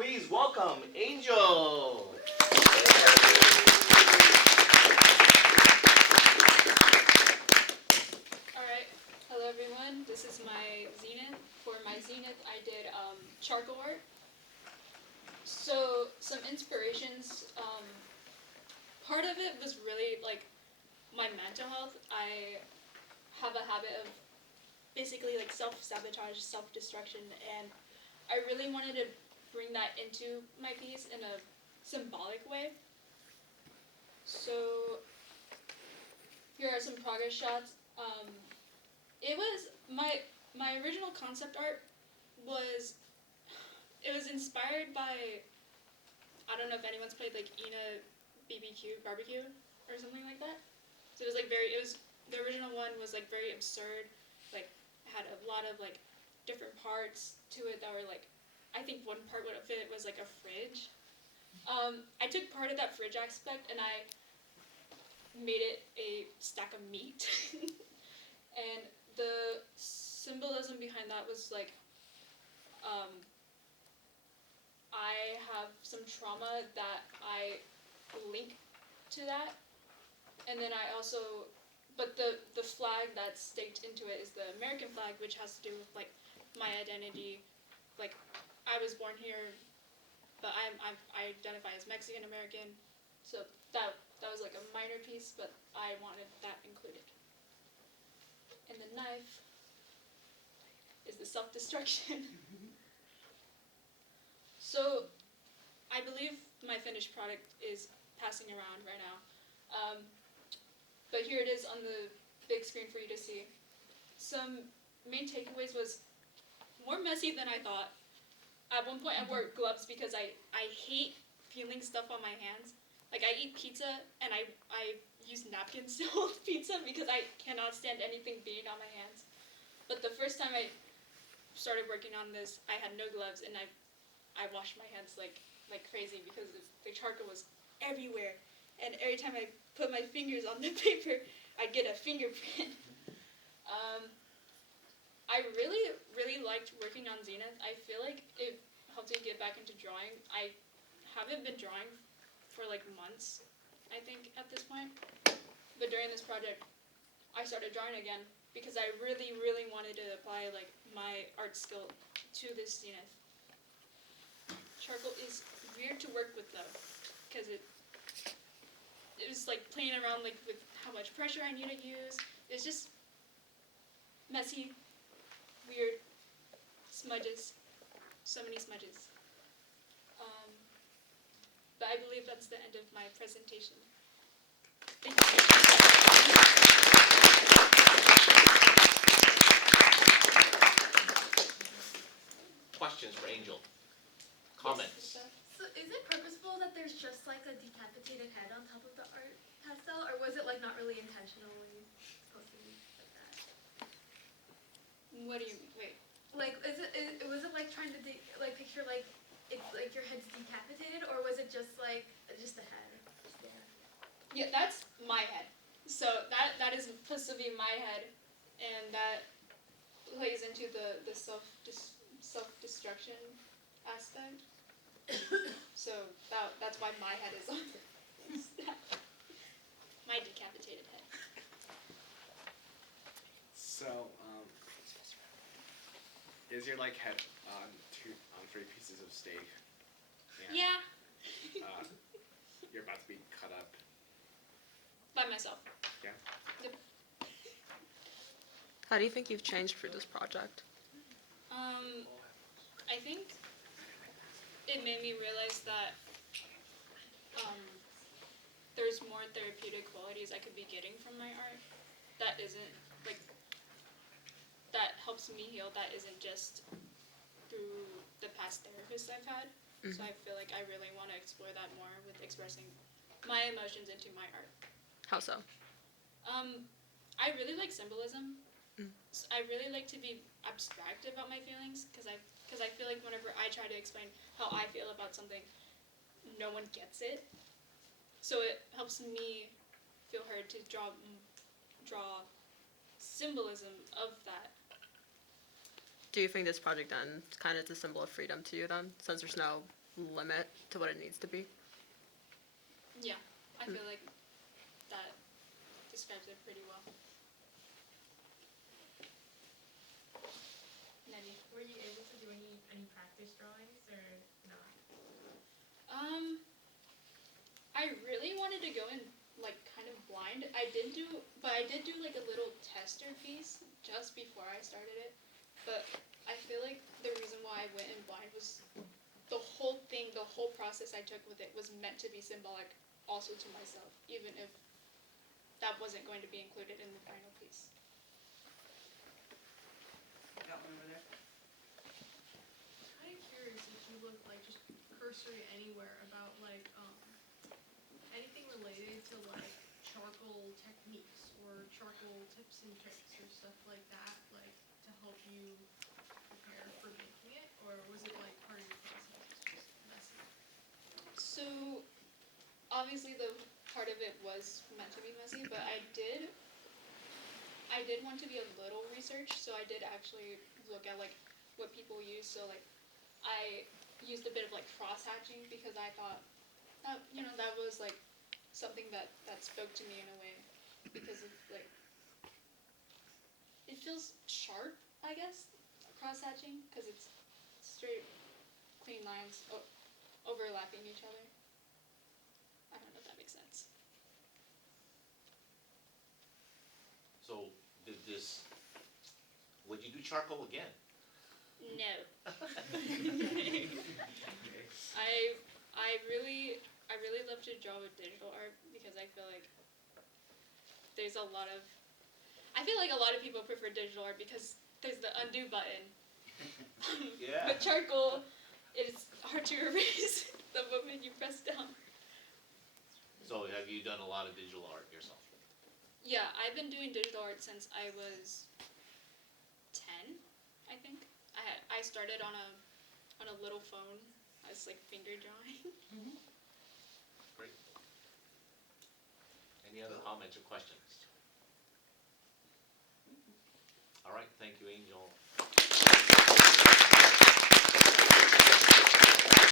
Please welcome Angel. Alright, hello everyone. This is my Zenith. For my Zenith, I did charcoal art. So, some inspirations. Part of it was really like my mental health. I have a habit of basically like self-sabotage, self-destruction, and I really wanted to bring that into my piece in a symbolic way. So, here are some progress shots. It was my original concept art was inspired by, I don't know if anyone's played like Ina barbecue or something like that. So it was like the original one was like very absurd, like had a lot of like different parts to it that were like, I think one part of it was like a fridge. I took part of that fridge aspect and I made it a stack of meat. And the symbolism behind that was like, I have some trauma that I link to that, and then I also, but the flag that's staked into it is the American flag, which has to do with like my identity. Like, I was born here, but I identify as Mexican American, so that was like a minor piece, but I wanted that included. And the knife is the self-destruction. So, I believe my finished product is passing around right now. But here it is on the big screen for you to see. Some main takeaways was more messy than I thought. At one point I wore gloves because I hate feeling stuff on my hands. Like, I eat pizza and I use napkins to hold pizza because I cannot stand anything being on my hands. But the first time I started working on this, I had no gloves and I washed my hands like crazy because the charcoal was everywhere. And every time I put my fingers on the paper, I'd get a fingerprint. I really liked working on Zenith. I feel like it helped me get back into drawing. I haven't been drawing for like months, I think, at this point. But during this project, I started drawing again because I really wanted to apply like my art skill to this Zenith. Charcoal is weird to work with though, because it was like playing around like with how much pressure I need to use. It's just messy, weird, smudges, so many smudges. But I believe that's the end of my presentation. Thank you. Questions for Angel? Comments? So is it purposeful that there's just like a decapitated head on top of the art pastel, or was it like not really intentionally supposed to be like that? What do you wait? Like, was it like trying to picture like it's like your head's decapitated, or was it just like just a head just there? Yeah, that's my head. So that is supposed to be my head, and that plays into the self-destruction aspect. So that's why my head is on my decapitated head. So, is your like head on 3 pieces of steak? And, Yeah. You're about to be cut up. By myself. Yeah. Yep. How do you think you've changed for this project? I think it made me realize that there's more therapeutic qualities I could be getting from my art that isn't like that helps me heal, that isn't just through the past therapists I've had. Mm-hmm. So I feel like I really want to explore that more with expressing my emotions into my art. How so? I really like symbolism. So I really like to be abstract about my feelings because I feel like whenever I try to explain how I feel about something, no one gets it. So it helps me feel heard to draw symbolism of that. Do you think this project then kind of is a symbol of freedom to you then, since there's no limit to what it needs to be. Yeah, I feel like that describes it pretty well. Nettie. Were you able to do any practice drawings or not? I really wanted to go in like kind of blind. I did do like a little tester piece just before I started it. But I feel like the reason why I went in blind was the whole process I took with it was meant to be symbolic also to myself, even if that wasn't going to be included in the final piece. Got one over there. Kind of curious if you look like just cursory anywhere about like anything related to like charcoal techniques or charcoal tips and tricks or stuff like that, like to help you prepare for making it, or was it like part of your process was just messy? So obviously the part of it was meant to be messy, but I did want to be a little research, so I did actually look at like what people use. So like I used a bit of like cross hatching because I thought that that was like something that spoke to me in a way because of like it feels sharp, I guess, cross hatching because it's straight clean lines overlapping each other. I don't know if that makes sense. So would you do charcoal again? No. I really love to draw with digital art because I feel like I feel like a lot of people prefer digital art because there's the undo button. Yeah. With charcoal, it is hard to erase the moment you press down. So have you done a lot of digital art yourself? Yeah, I've been doing digital art since I was 10, I think. I started on a little phone. I was like finger drawing. Great. Any other comments or questions? All right, thank you, Angel.